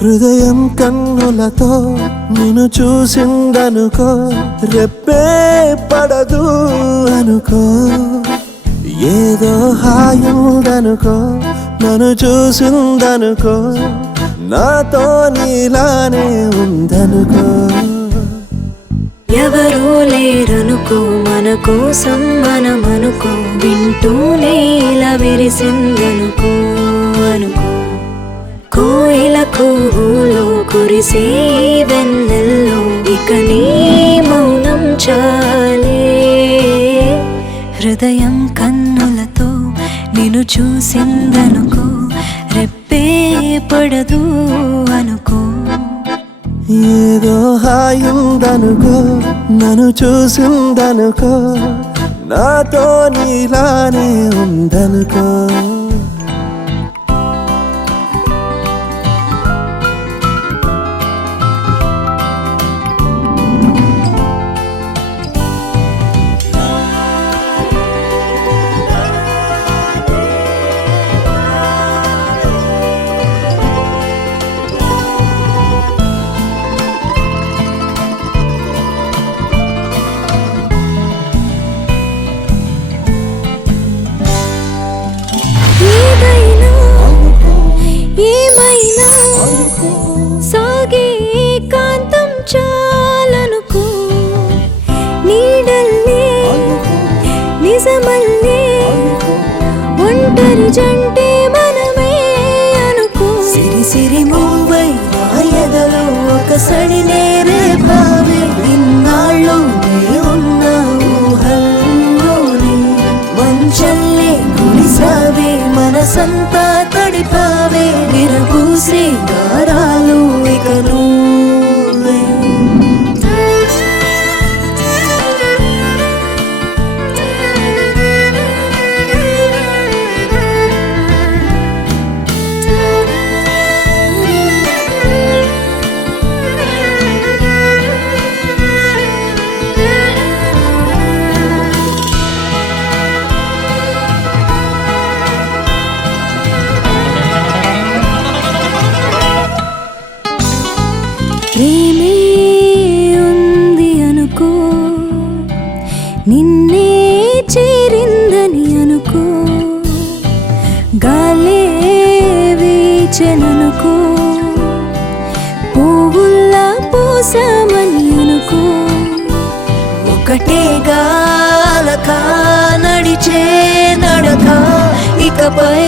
హృదయం కన్నులతో నిన్ను చూసిందనుకో, రెప్పే పడదు అనుకో, ఏదో హాయుందనుకో, నన్ను చూసిందనుకో, నాతో నీలానే ఉందనుకో. ఎవరూ లేరనుకో, మన కోసం మనమనుకో, వింటూనే ఇలా విరిసిందనుకో అనుకో. కోయిల కూహులో కురిసే వెన్నెల్లో ఇక నీ మౌనం చాలే. హృదయం కన్నులతో నిన్ను చూసిందనుకో, రెప్పే పడదు అనుకో, ఏదో హాయుందనుకో, నన్ను చూసిందనుకో, నాతో నీలానే ఉందనుకో. ఏమైనా సాగే ఏకాంతం చాలనుకో, నీడల్లే నిజమల్లే ఒంటరి జంటే మనమే అనుకో. సిరి సిరి మూవై ఎదలో ఒక సడినే రేపావే, ఇన్నాళ్ళు ఉన్న ఊహల్లోనే మంచల్లే కురిసావే, మనసంతా తడిపావే, విరబూసే దారాలు ఇక నువ్వే. ప్రేమే ఉంది అనుకో, నిన్నే చేరిందని అనుకో, గాలే వీచెననుకో, పువ్వుల్లా పూసామని అనుకో, ఒకటే గాలక నడిచే నడక, ఇకపై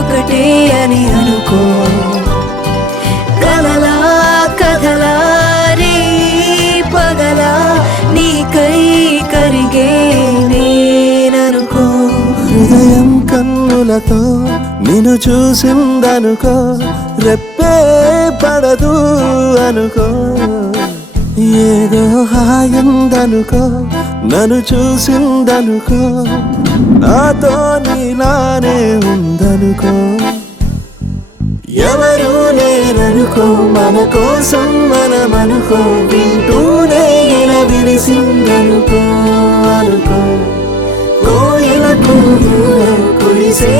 ఒకటే అని అనుకో. కలలా కథలా రీ పగలా నీకై కరిగే నేననుకో. హృదయం కన్నులతో నిన్ను చూసిందనుకో, రెప్పే పడదు అనుకో, ఏదో హాయుందనుకో, నన్ను చూసిందనుకో, నాతో నీలానే ఉందనుకో. ఎవరూ లేరనుకో, మన కోసం మనమనుకో, వింటూనే ఇలా విరిసిందనుకో అనుకో. కోయిల కూహులో కురిసే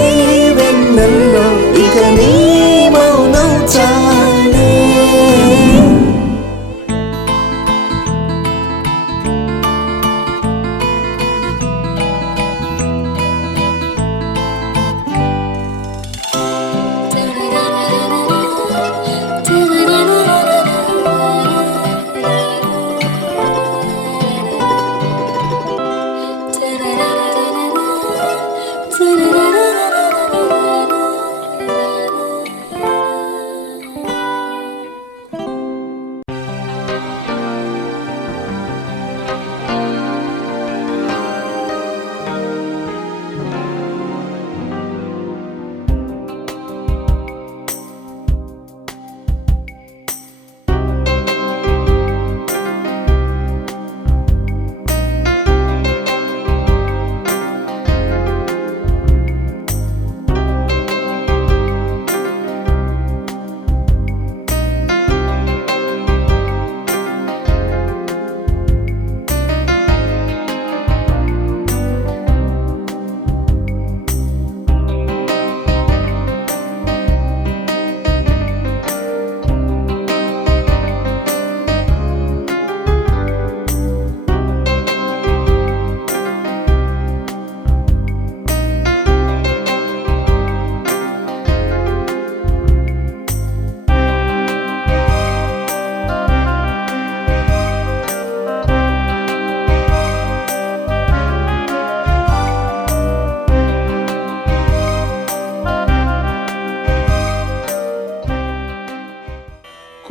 వెన్నెల్లో ఇక నీ మౌనం చాలే.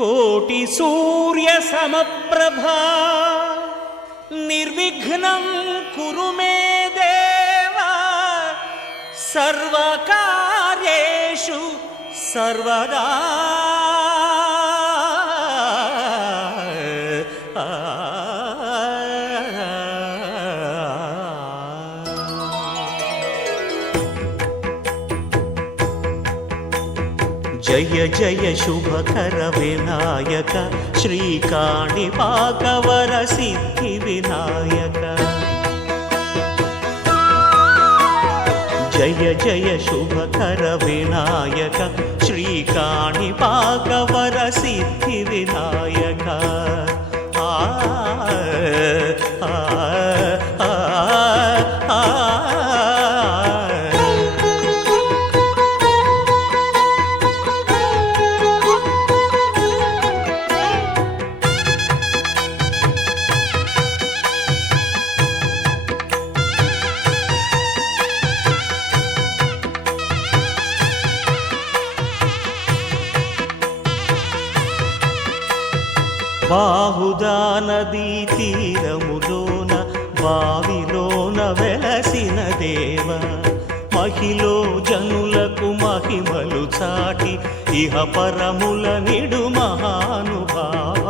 కోటి సూర్య సమప్రభా నిర్విఘ్నం కురు మే దేవా సర్వకార్యేషు సర్వదా జయ జయ శుభకర వినాయక శ్రీకాణిపాకవర సిద్ధి వినాయక జయ జయ శుభకర వినాయక శ్రీకాణిపాకవర సిద్ధి వినాయక ఆ ఆ ఆ ఆ బాహుదా నదీ తీరములోన బావిలోన వెలసిన దేవ మహిలో జనులకు మహిమలు చాటి ఇహ పరముల నిడు మహానుభావ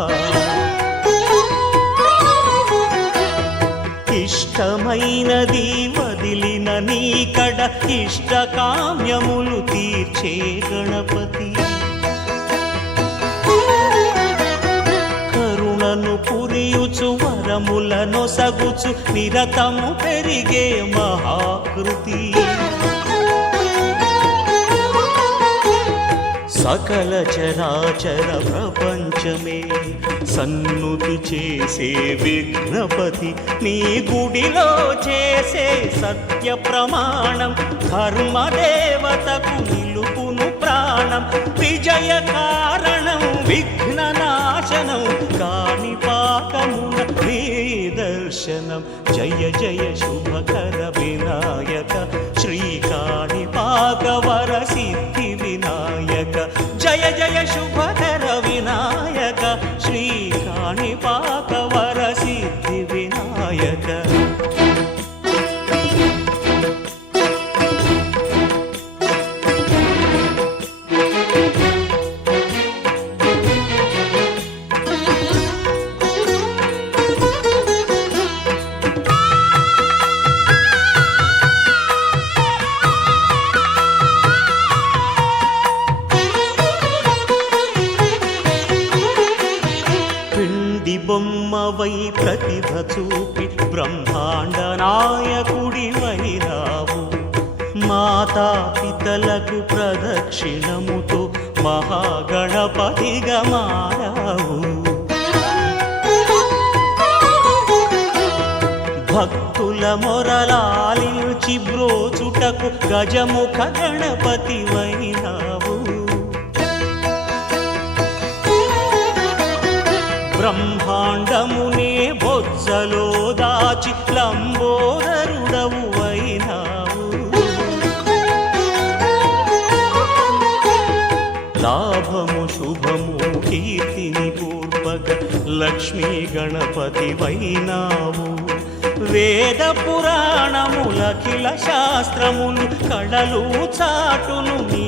ఇష్టమైనది వదిలిన నీకడ ఇష్ట కామ్యములు తీర్చే గణపతి కరుణను పురియుచు వరములను సగుచు నిరతము పెరిగే మహాకృతి సకల చరాచర ప్రపంచమే సన్నుతి చేసే విఘ్నపతి నీ గుడిలో చేసే సత్య ప్రమాణం ధర్మదేవతకు నిలుపును ప్రాణం విజయ కారణం విఘ్న నాశనం కాణిపాకమున నీ దర్శనం జయ జయ శుభకర వినాయక శ్రీకాణిపాకవర సిద్ధి వినాయక జయ జయ శుభకర వినాయక శ్రీకాణిపాకవర సిద్ధి వినాయక బొమ్మవై ప్రతిభ చూపి బ్రహ్మాండ నాయకుడివైనావు మాతా పితలకు ప్రదక్షిణముతో మహాగణపతిగా మారావు భక్తుల మొరలాలించి బ్రోచుటకు గజముఖ గణపతివైనావు బ్రహ్మాండమునే బొజ్జలో దాచి లంబోదరుడవు అయినావు లాభము శుభము కీర్తిని పూర్వక లక్ష్మీ గణపతి వైనావు వేద పురాణములఖిల శాస్త్రములు కళలు చాటును నీ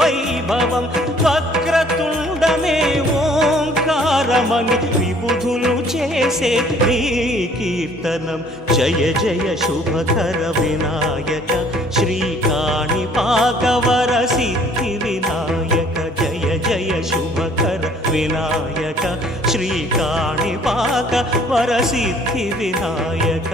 వైభవం వక్రతుండమే ఓంకారమని విబుధులు చేసే నీ కీర్తనం జయ జయ శుభకర వినాయక శ్రీకాణిపాకవర సిద్ధి వినాయక జయ జయ శుభకర వినాయక శ్రీకాణిపాకవర సిద్ధి వినాయక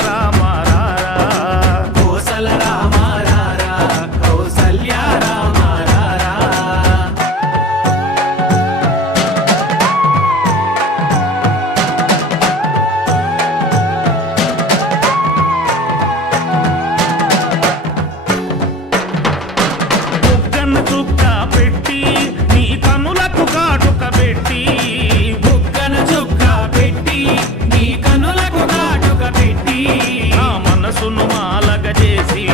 రామ రారా కోసల రామ రారా కౌసల్య రామ రారా బుగ్గన చుక్క పెట్టి నీ కనులకు కాటుక పెట్టి బుగ్గన చుక్క పెట్టి నీ కనులకు కాటుక పెట్టి నా మనసును మాలగ చేసి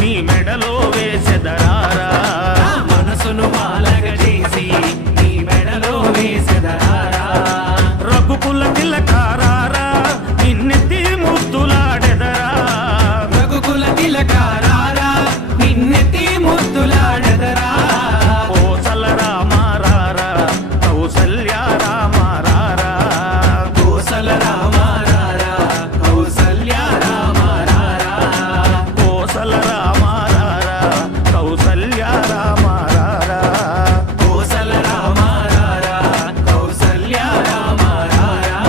నీ మెడలో వేసెదరారా నా మనసును మాలగ చేసి నీ మెడలో వేసెదరారా రఘుకుల తిలకారారా నిన్నెత్తి ముద్దులాడెదరా రఘుకుల తిలకారారా నిన్నెత్తి ముద్దులాడెదరా కోసల రామ రారా కౌసల్య రామ రారా కోసల రామ రారా కౌసల్య రామ రారా కోసల రామ రారా కౌసల్య రామ రారా కోసల రామ రారా కౌసల్య రామ రారా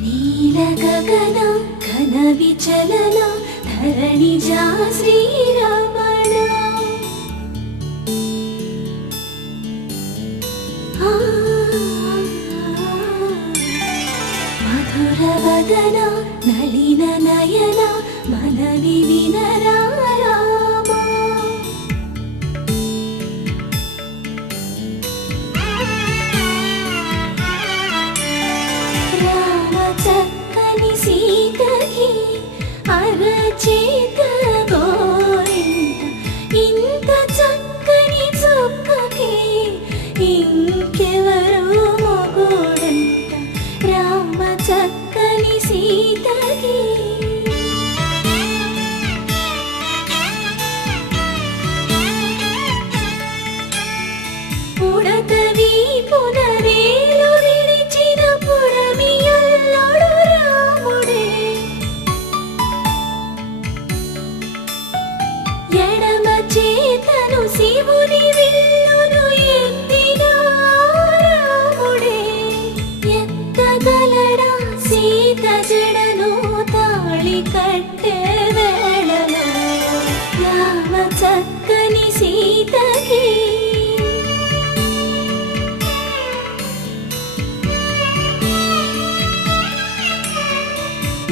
నీల గగన ఘన విచలన ధరణిజా శ్రీరమణ మధుర వదన నలిన నయన మనవి వినరా రామ రామ చక్కని సీతకి అరచేత గోరింట ఇంత చక్కని చుక్కకి ఇంకెవరు మొగుడంట రామ చక్కని సీతకి ఉడత వీపున వేలు విడిచిన పుడమియల్లుడు రాముడే ఎడమ చేతను శివుని విల్లును ఎత్తిన రాముడే ఎత్తగలడా సీత జడను తాళి కట్టే వేళలో రామ చక్కని సీతకి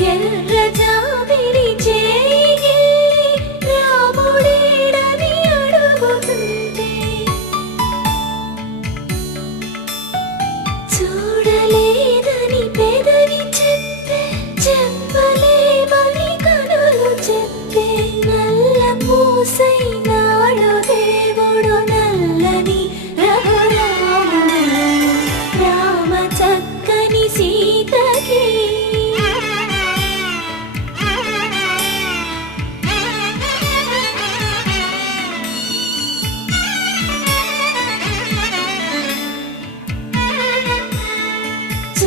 ఎర్ర జాబిలి చేయి రాముడేడని అడుగుతుంటే చూడలేదని పెదవి చెప్పే చెప్పలేమని కనులు చెప్పే నల్ల పూసైనాడు దేవుడు నల్లని రఘురాముడు రామ చక్కని సీతకి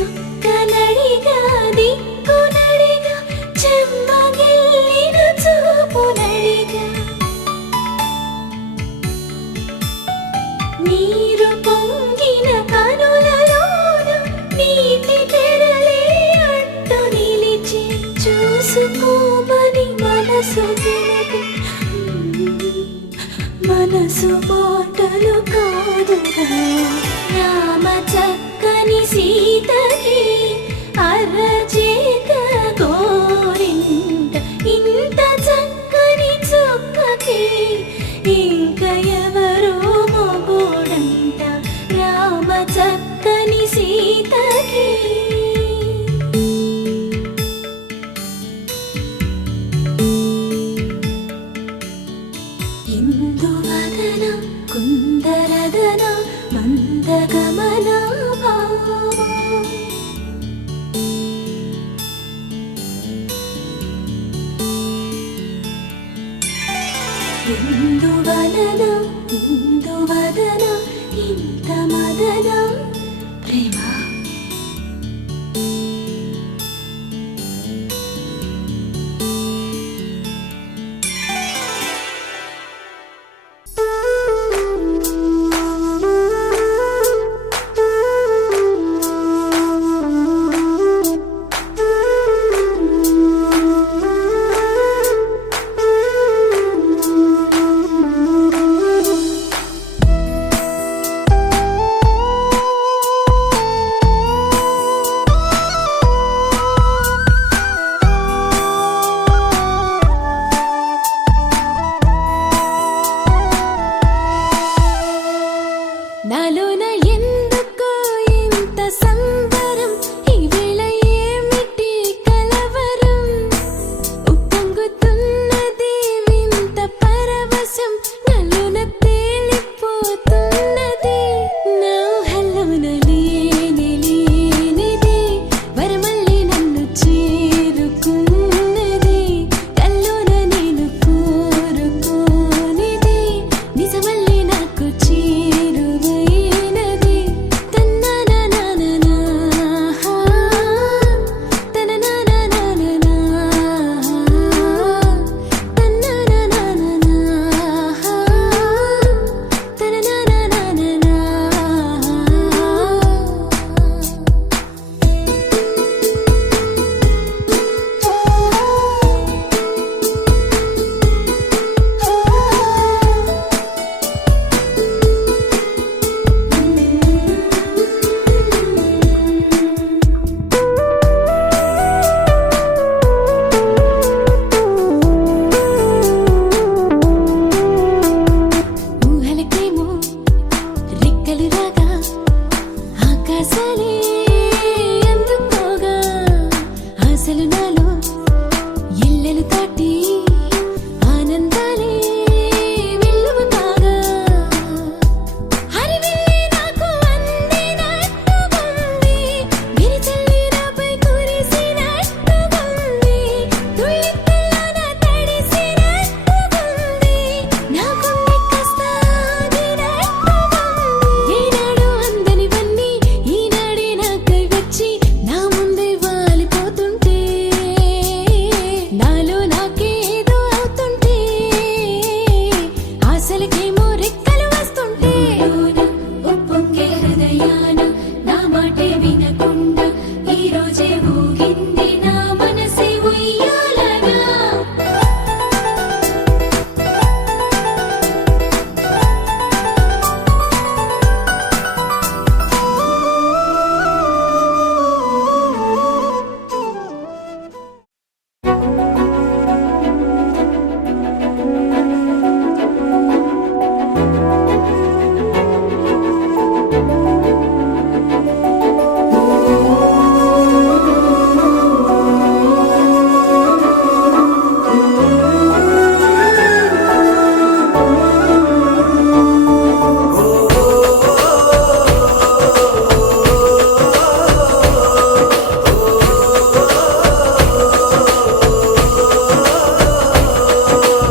చుక్కనడిగా దిక్కునడిగా చెమ్మగిల్లిన చూపునడిగా నీరు పొంగిన కనులలోన నీటి తెరలే అడ్డు నిలిచి చూసుకోమని మనసు తెలిపి మనసు మాటలు కాదుగా రామ చక్కని సీతకి అరచేత గోరింట ఇంత చక్కని చుక్కకి ఇంక ఎవరు వదన మందగమన ఎందువలన ఇందువదన ఇంత మదన ప్రేమ నాలోన ఎందుకో ఇంత సంబరం ఈ వేళ ఏమిటి కలవరం ఉప్పొంగుతున్నది వింత పరవశం నాలోన తేలిపోతున్నది నా ఊహల్లోన లేనిది వరమల్లి నన్ను చేరుకున్నది కల్లోన నేను కోరుకోనిది నిజమల్లి నాకు చేరువైనది తన్నననననా తనననననా తన్నననననా తనననననా ఊహలకేమో రెక్కలు రాగా ఆకాశాలే అందుకోగా ఆశలు నాలో ఎల్లెలు దాటి ఆనందాలే వెల్లువ కాగా హరివిల్లే నాకు అందినట్టుగుంది గిరిజల్లి నాపై కురిసినట్టుగుంది తుళ్ళిత్తల్లోన తడిసినట్టుగుంది నా గుండె కాస్త ఆగినట్టుగుంది ఏనాడు అందనివన్నీ ఈనాడే నాకై వచ్చి నా ముందే వాలిపోతుంటే నాలో నాకేదో అవుతుంటే ఆశలకేమో రెక్కలు వస్తుంటే ఉప్పొంగే హృదయాన నా మాటే వినకుండా ఈ రోజే ఊగింది నా మనసే ఉయ్యాలగా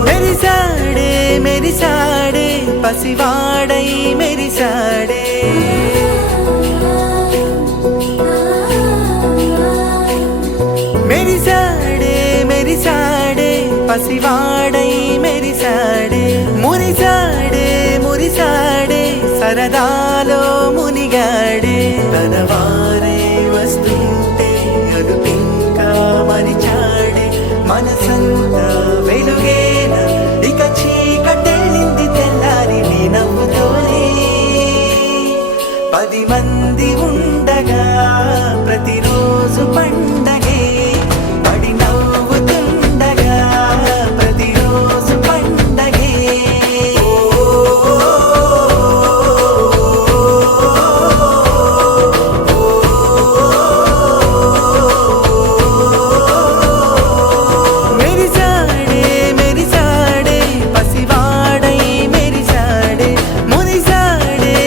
మెరిసాడే మెరిసాడే పసివాడై మెరిసాడే మెరిసాడే మెరిసాడే పసివాడై మెరిసాడే మురిసాడే మురిసాడే సరదాలో మునిగాడే తన వారే వస్తుంటే అదుపింకా మరిచాడే మనసంతా వెలుగేన ఇక చీకటెళ్ళింది తెల్లారి నీ నవ్వుతోనే 10 మంది ఉండగా ప్రతిరోజు పండగే పడి నవ్వుతుండగా ప్రతిరోజు పండగే మెరిసాడే మెరిసాడే పసివాడై మెరిసాడే మురిసాడే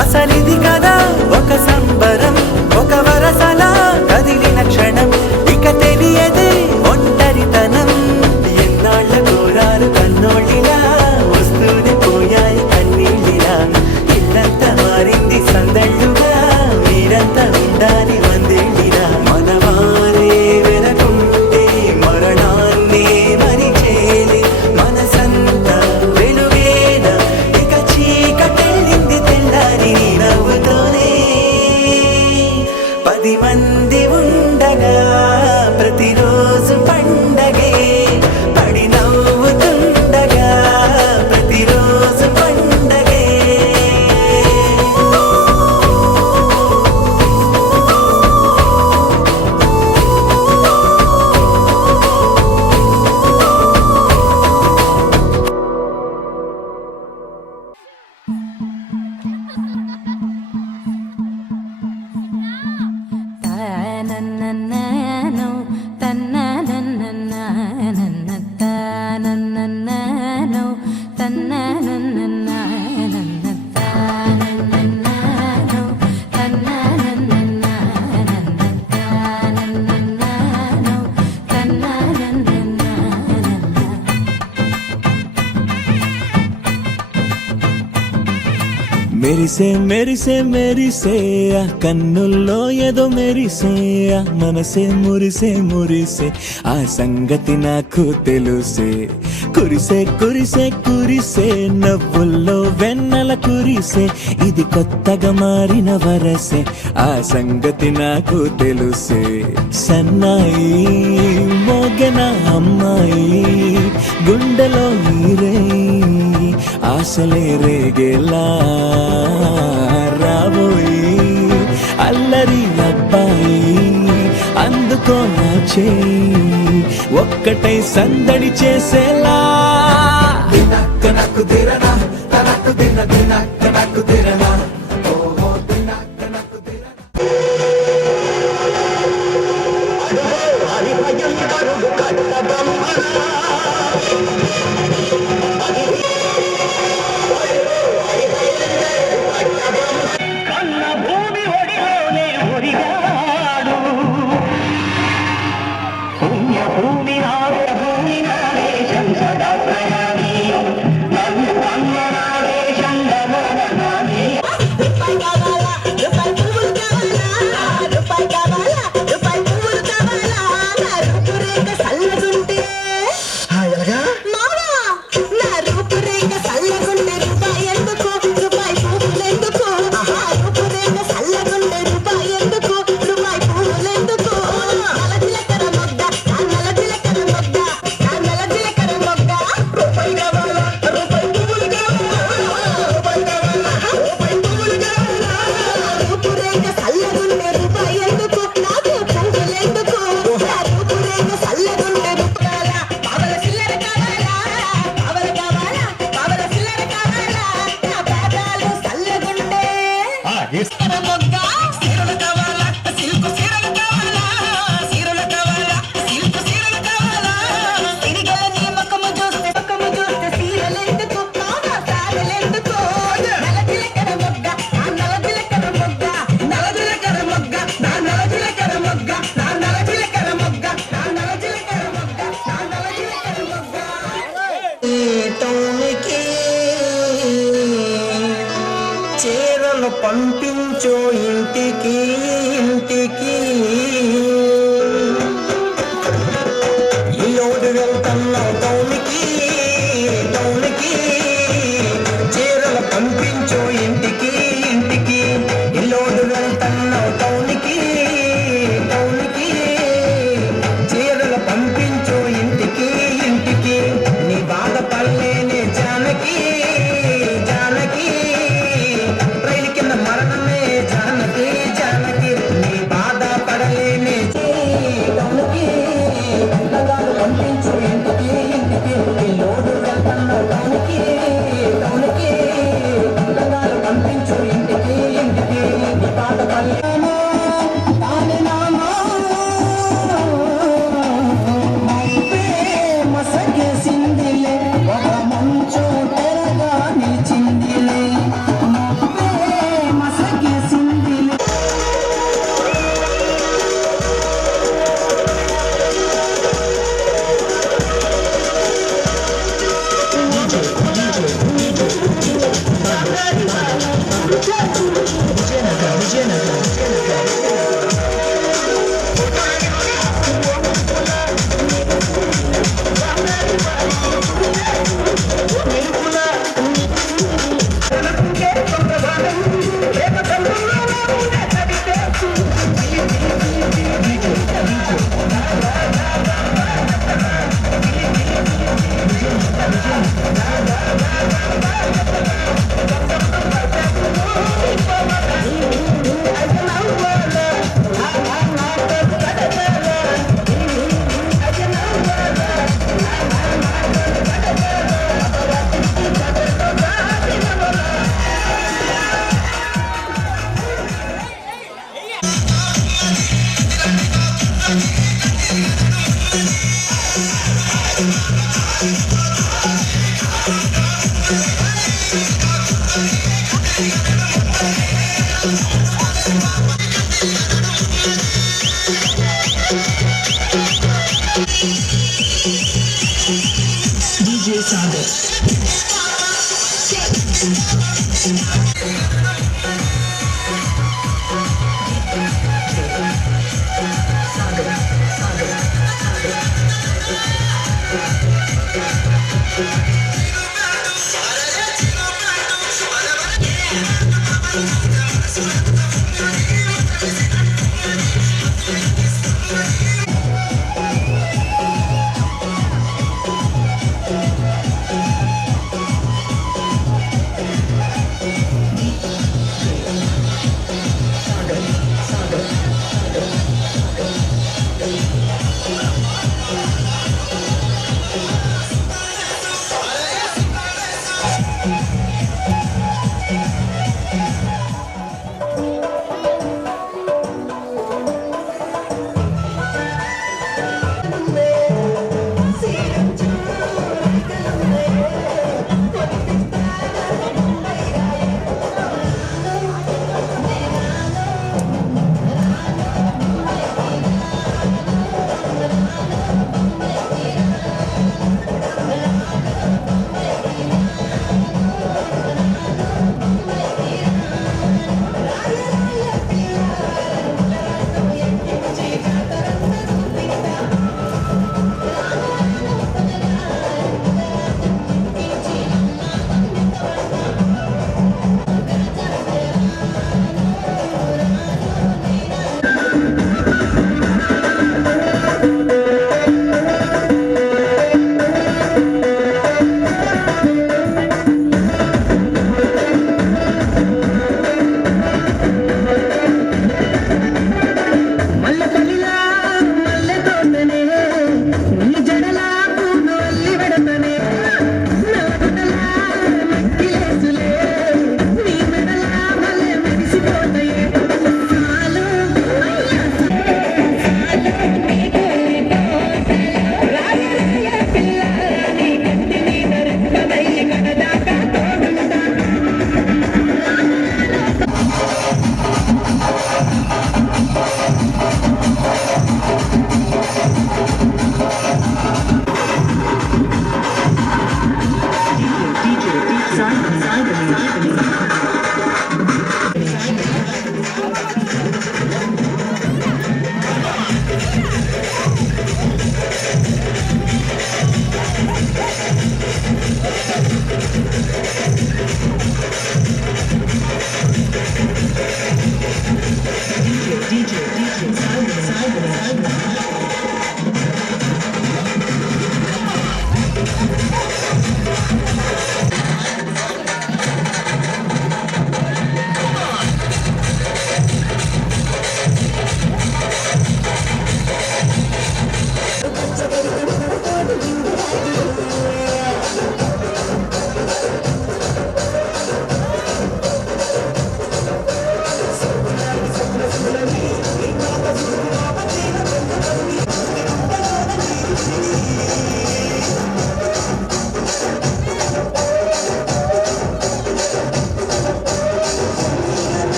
అసలిది కదా ఒక సంబరం, ఒక వరసలా కదిలిన క్షణం, ఇక తెలియదే ఒంటరితనం. ఎన్నాళ్ళ కోరాలు కన్నోళ్ళిలా వస్తూనే పోయాయి కన్నీళ్ళిలా. ఇల్లంతా మారింది సందళ్ళుగా, మీరంతా ఉండాలి వందేళ్ళిలా. మనవారే వెనకుంటే మరణాన్నే మరిచేది మనసంతా వెలుగేన, ఇక చీకటెళ్ళింది తెల్లారి నీ నవ్వుతోనే. 10 మంది ఉండగా ప్రతిరోజు పండగే, పడి నవ్వుతుండగా ప్రతిరోజు పండగే. తనననననో, తననననననన, తనననననో, తననననననన, తనననననో, తననననననన, తనననననో, తననననననన. మెరిసే మెరిసే మెరిసే ఆ కన్నుల్లో ఏదో మెరిసే, ఆ మనసే మురిసే మురిసే, ఆ సంగతి నాకు తెలుసే. కురిసే కురిసే కురిసే నవ్వుల్లో వెన్నెల కురిసే, ఇది కొత్తగా మారిన వరసే, ఆ సంగతి నాకు తెలుసే. సన్నాయి మోగెన అమ్మాయి గుండెలో ఈరే, ఆశలే రేగేలా రాబోయి అల్లరి అబ్బాయి. అందుకో నా చేయి ఒక్కటై సందడి చేసేలా. దినక్క నాకు దిరనా, తనకు దిన దినక్క నాకు దిరనా, ఓహో దినక్క నాకు దిరనా. చీరలు పంపించు ఇంటికి ఇంటికి, ఈ లోడు వెళ్తున్నావు టౌన్కి టౌన్కి. చీరలు పంపించు ఇంటికి ఇంటికి, ఈ లోడు వెళ్తున్నావు టౌన్కి టౌన్కి. చీరలు పంపించు ఇంటికి ఇంటికి, నీ బాధ పడలేని జానకి జానకి. రైలు కింద మరణమే జానకి జానకి, నీ బాధ పడలేని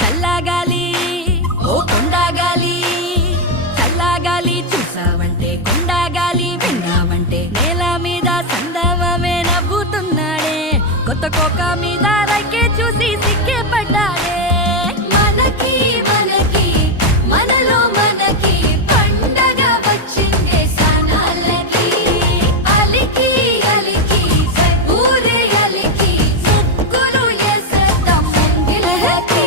చల్లగాలి ఓ కొండగాలి, చల్లగాలి చూసావంటే కొండగాలి, విన్నావంటే నేల మీద సందవమే నవ్వుతున్నాడే, కొత్త కోక మీద రైకే చూసి సిక్కే పడ్డాడే. మనకి మనకి మనలో మనకి పండగ వచ్చిందే సనాలకి, అలికి అలికి ఊరే అలికి ముగ్గులు ఎసేద్దాం ముంగిలకి.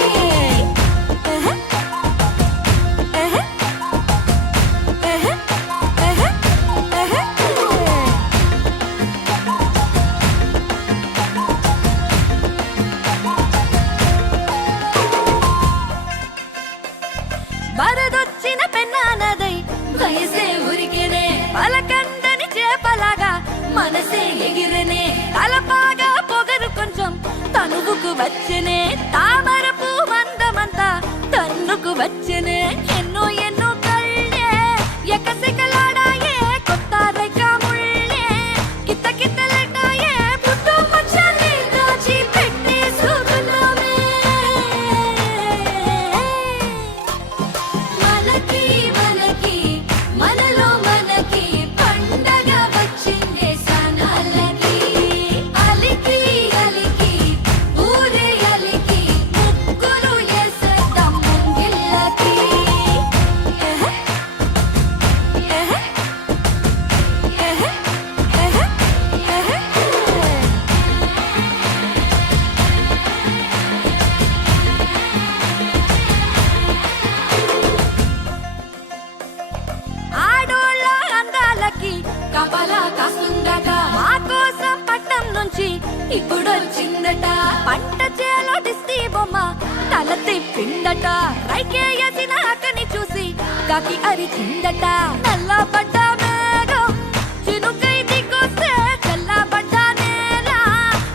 వయసే ఉరికెనే పలకందని చేపలాగా మనసే ఎగిరనే తలపాగా పొగరు కొంచెం తనువుకు వచ్చనే తామరపు మందమంతా తన్నుకు వచ్చనే ఎన్నో ఎన్నో కళ్ళే ఎకసెకలాడాయే కొత్త రేఖ ముళ్ళే కిత్త కిత్తలెట్టాయే పుట్టు మచ్చల్ని దాచి పెట్టేసుకున్నామే మనకి మనకి మనలో మనకి పండగ వచ్చిందే సనాలకి అలికి అలికి ఊరే అలికి ముగ్గులు ఎసద్దాం ముంగిళ్ళకి ఆడోళ్ళ అందాలకి కపలా కాస్తుందట మా కోసం పట్టం నుంచి ఇప్పుడొచ్చిందట పంట చేలో దిష్టి బొమ్మ తల తిప్పిందట రైకేయసిన అక్కని చూసి కాకి అరిచిందట నల్లబడ్డ మేఘం చినుకై దిగొస్తే చల్లబడ్డ నేల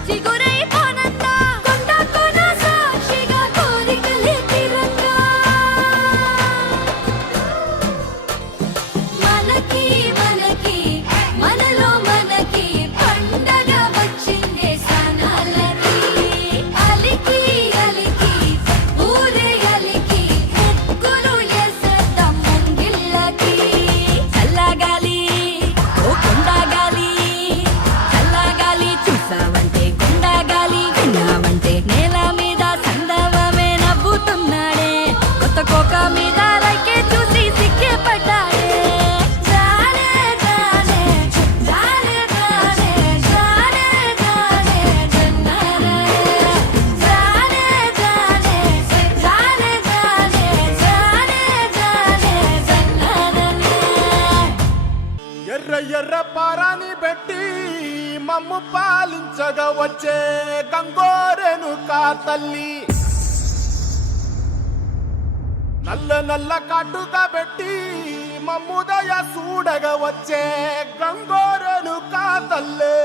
చిగురైపోనంత కొండ కొన సాక్షిగా కోరికలే తిరంగా మనకి మనకి మనలో మనకి పండగ వచ్చిందే సనాలకి అలికి అలికి ఊరే అలికి ముగ్గులు ఎసద్దాం ముంగిళ్ళకి చల్లగాలి ఓ కొండగాలి చల్లగాలి చూసావంటే కొండగాలి విన్నావంటే నేల మీద సందవమే నవ్వుతున్నాడే కొత్త కోక మీద రైకే చూసి సిక్కే పడ్డాడే జానే జానే జానే జానే జానే జానే జన్నరే జానే జానే జానే జానే జానే జానే జన్నరే ఎర్ర ఎర్ర పారాని పెట్టి మమ్ము పాలించగా వచ్చే గంగోరెను కా తల్లి నల్ల నల్ల కాటుగా పెట్టి మమ్ముదయ చూడగా వచ్చే గంగోరెను కా తల్లి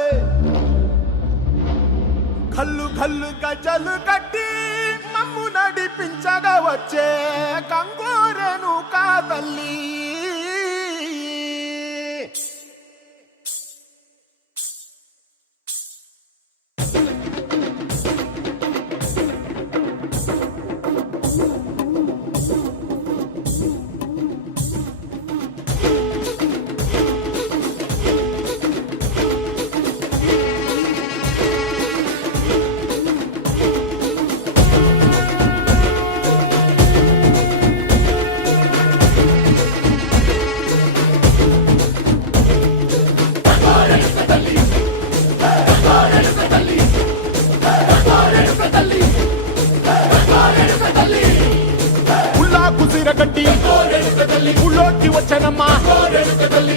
కల్లు కల్లు గజలు కట్టి మమ్ము నడిపించగా వచ్చే గంగోరెను కా తల్లి ఉల్లాకు సిరగట్టి ఉళ్ళోకి వచ్చనమ్మా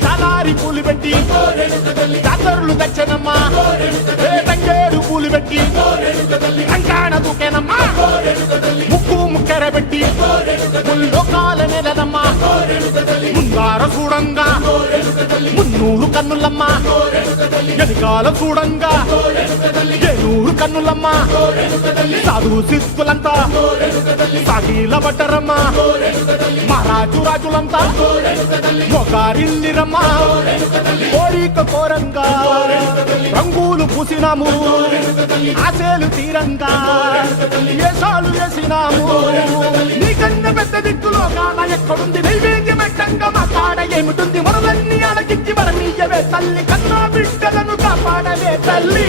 చాలారి పూలు పెట్టి జాతరులు తెచ్చనమ్మా తంగేడు పూలు పెట్టి కంకాణ దూకేనమ్మా ముక్కు ముక్కెర పెట్టి ముల్లోకాల నెలనమ్మా ముందార చూడంగా మున్నూరు కన్నులమ్మా వెనకాల చూడంగా ఏనూరు కన్నులమ్మా సాధు సిద్ధులంతా సాగిల బట్టరమ్మా మహారాజు రాజులంతా మొగారిల్లిరమ్మా కోరిక కోరంగా రంగులు పూసినాము ఆశలు తీరంగా వేషాలు వేసినాము నీకన్నా పెద్ద దిక్కులో కాన ఎక్కడుంది నైవేద్యం పెట్టంగా మా కాడ ఏమిటుంది మనలన్నీ అలకించి మరణీయవే తల్లి కన్నా బిడ్డలను కాపాడవే తల్లి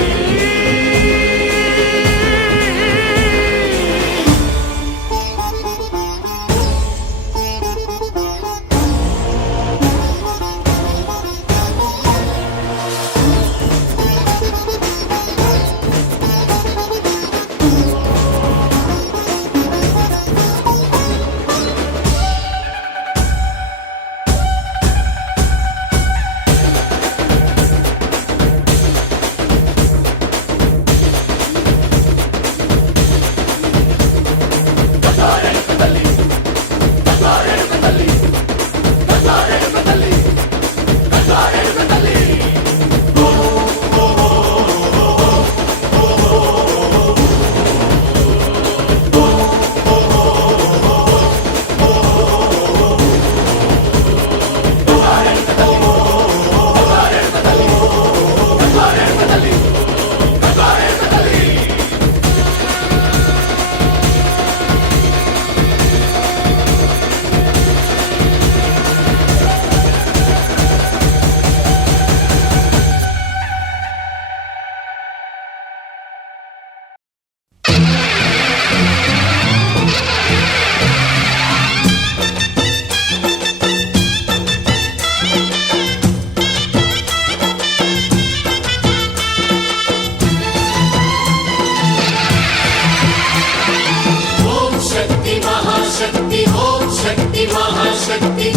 శక్తి మహాశక్తి ఓం శక్తి మహాశక్తి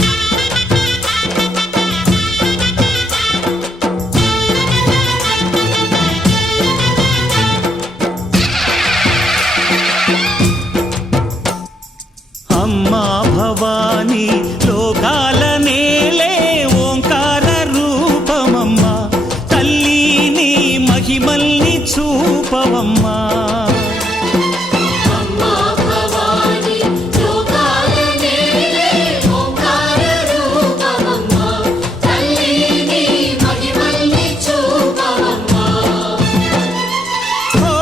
అమ్మా భవానీ లోకాల నేలే ఓంకార రూపమమ్మా తల్లి నీ మహిమల్ని చూపవమ్మా అమ్మా భవాని లోకాల నేలే ఓంకార రూపమమ్మా తల్లి నీ మహిమల్ని చూపవమ్మా ఓ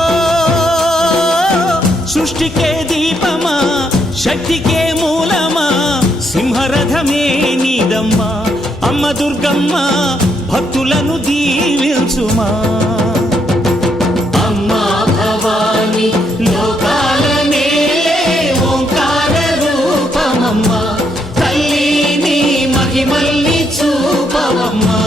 సృష్టికే దీపమా శక్తికే మూలమా సింహరథమే నీదమ్మా అమ్మ దుర్గమ్మ భక్తులను దీవించుమా అమ్మా భవాని లోకాల నేలే ఓంకార రూపమమ్మా తల్లి నీ మహిమల్ని చూపవమ్మా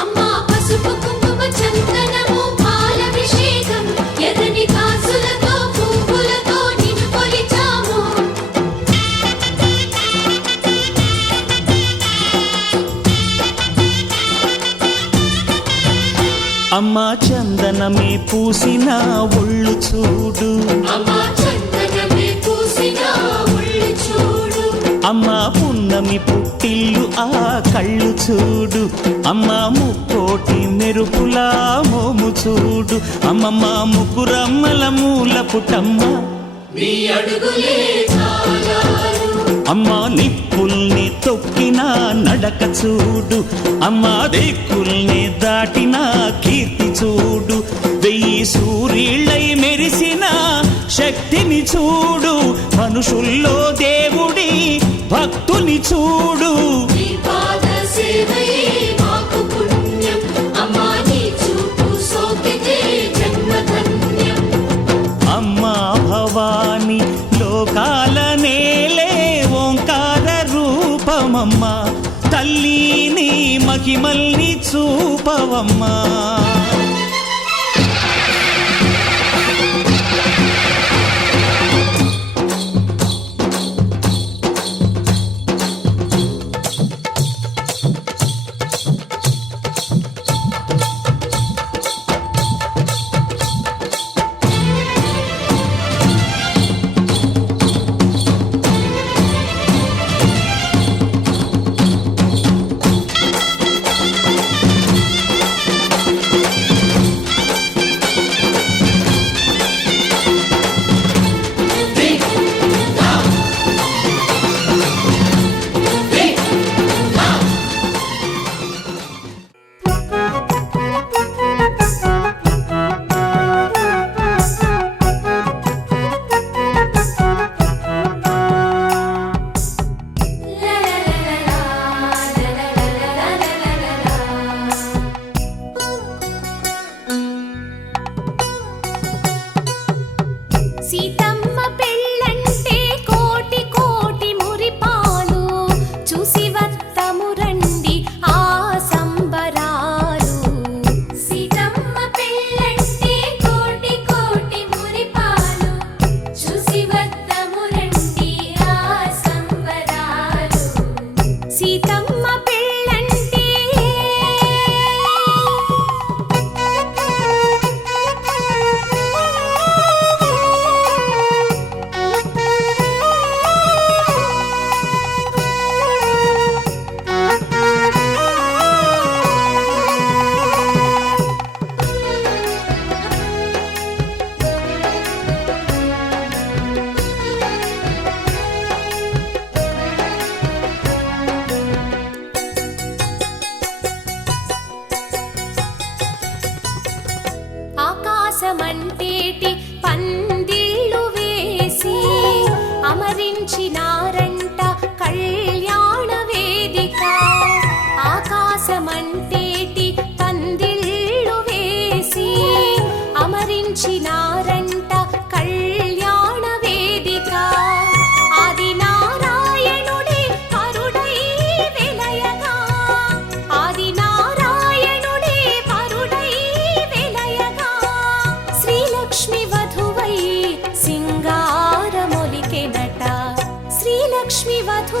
అమ్మా పసుపు కుంకుమ చందనము పాలభిషేకం ఎర్రని కాసులతో పువ్వులతో నిన్ను కొలిచాము అమ్మా చందనమే పూసిన ఒళ్ళు చూడు అమ్మా చందనమే పూసిన ఒళ్ళు చూడు అమ్మా పున్నమి పుట్టిల్లు ఆ కళ్ళు చూడు అమ్మా ముక్కోటి మెరుపులా మోము చూడు అమ్మమ్మ ముగ్గురమ్మల మూల పుటమ్మ నీ అడుగులే చాలారు అమ్మా నిప్పుల్ని తొక్కిన నడక చూడు అమ్మా దిక్కుల్ని దాటిన కీర్తి చూడు వెయ్యి సూర్యుళ్ళై మెరిసిన శక్తిని చూడు మనుషుల్లో దేవుడి భక్తుని చూడు నీ పాద సేవయే మాకు పుణ్యం అమ్మా నీ చూపు సోకితే జన్మధన్యం అమ్మా భవాని లోకాల నేలే ఓంకార రూపమమ్మా తల్లి నీ మహిమల్ని చూపవమ్మా సీతమ్మ పెళ్ళంటే కోటి కోటి మురిపాలు చూసి వత్తము రండి ఆ సంబరాలు సీతమ్మ పెళ్ళంటే కోటి కోటి మురిపాలు చూసి వత్తము రండి ఆ సంబరాలు సీతమ్మ పెళ్ళంటే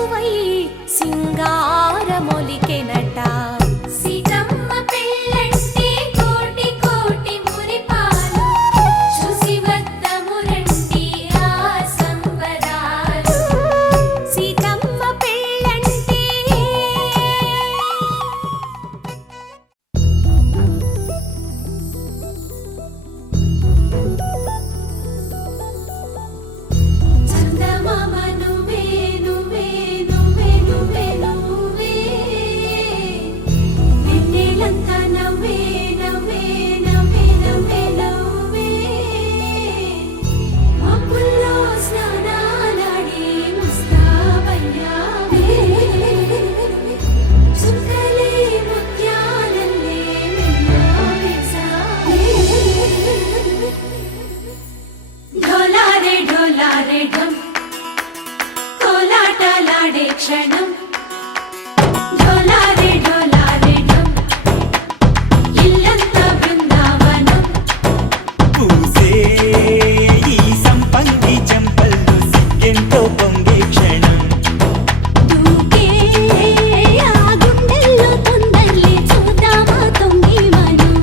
వధువై సింగారమొలికెనట సీతమ్మ పెళ్ళంటే కోటి కోటి మురిపాలు చూసి వద్దము రండి ఆ సంబరాలు సీతమ్మ పెళ్ళంటే చందమామ నువ్వే నువ్వే నువ్వే నువ్వే నువ్వే వెన్నెలంతా నవ్వే నవ్వే నవ్వే నవ్వే నవ్వే మబ్బుల్లో స్నానాలాడి ముస్తాబయ్యావే చుక్కలే ముత్యాలల్లే మెన్నావేశావే ఢోలారే ఢోలారే ఢం కోలాటలాడే క్షణం ఢోలారే ఢోలారే ఢం ఇల్లంతా బృందావనం పూసే ఈ సంపంగి చెంపల్లో సిగ్గెంతో పొంగే క్షణం దూకే ఆ గుండెల్లో తొందరలే చూద్దామా తొంగి మనం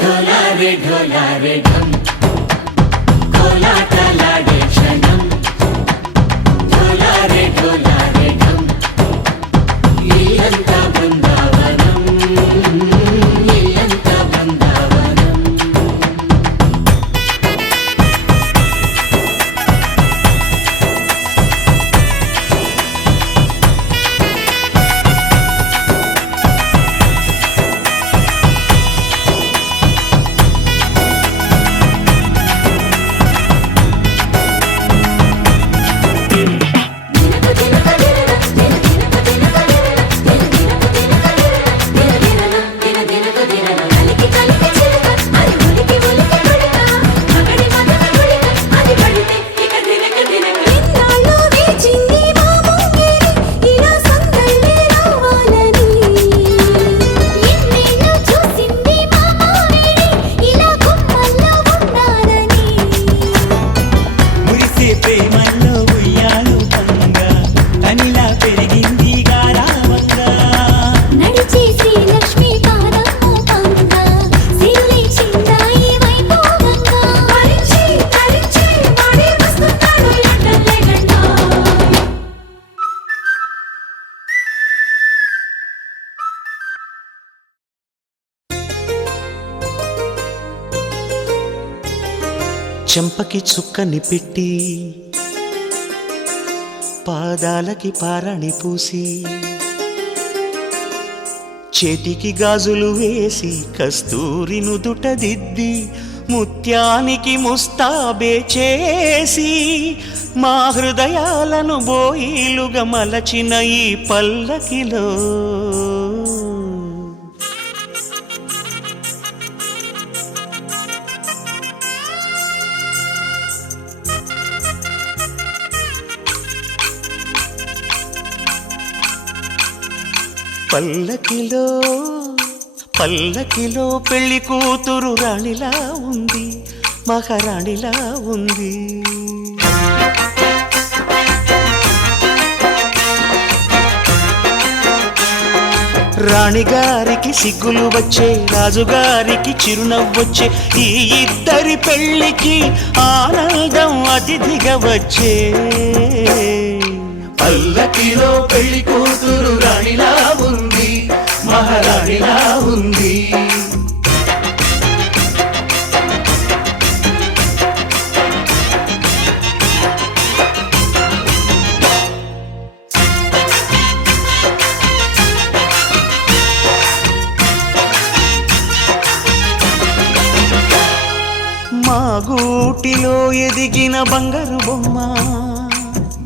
ढोलारे ढोलारे ढम कोलाटलाडे क्षणम ढोलारे ढोलारे ढम इल्लंता बृंदावनम इल्लंता बृंदावनम మురిసే ప్రేమల్లో ఉయ్యాలు పంగా తనిలా పెరిగింది గారావంగా నడిచే శ్రీలక్ష్మి పాదము పంగా సిరులే చిందాయి వైభోగంగా పరిచి పరిచి వాడే వస్తున్నాడు ఎండలే గండా చెంపకి చుక్కని పెట్టి పాదాలకి పారణి పూసి చేతికి గాజులు వేసి కస్తూరి నుదుట దిద్ది ముత్యానికి ముస్తాబే చేసి మా హృదయాలను బోయిలుగా మలచిన ఈ పల్లకిలో పల్లకిలో పల్లకిలో పెళ్లి కూతురు రాణిలా ఉంది మహారాణిలా ఉంది రాణిగారికి సిగ్గులు వచ్చే రాజుగారికి చిరునవ్వొచ్చే ఈ ఇద్దరి పెళ్లికి ఆనందం అతిథిగా వచ్చే పల్లకిలో పెళ్లి కూతురు రాణిలా ఉంది మహారాణిలా ఉంది మా గూటిలో ఎదిగిన బంగారు బొమ్మ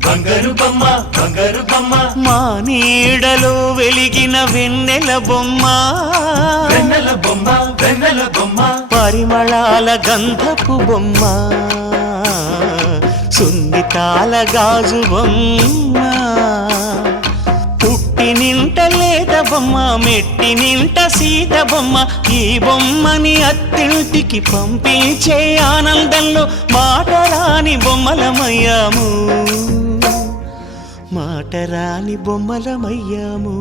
బంగారు బొమ్మ బంగారు బొమ్మ మా నీడలో వెలిగిన వెన్నెల బొమ్మ వెన్నెల బొమ్మ వెన్నెల బొమ్మ పరిమళాల గంధపు బొమ్మ సున్నితాల గాజు బొమ్మ ఇంటి నింట లేత బొమ్మ మెట్టి నింట సీత బొమ్మ ఈ బొమ్మని అత్తింటికి పంపించే ఆనందంలో మాటరాని బొమ్మలమయ్యాము మాటరాని బొమ్మలమయ్యాము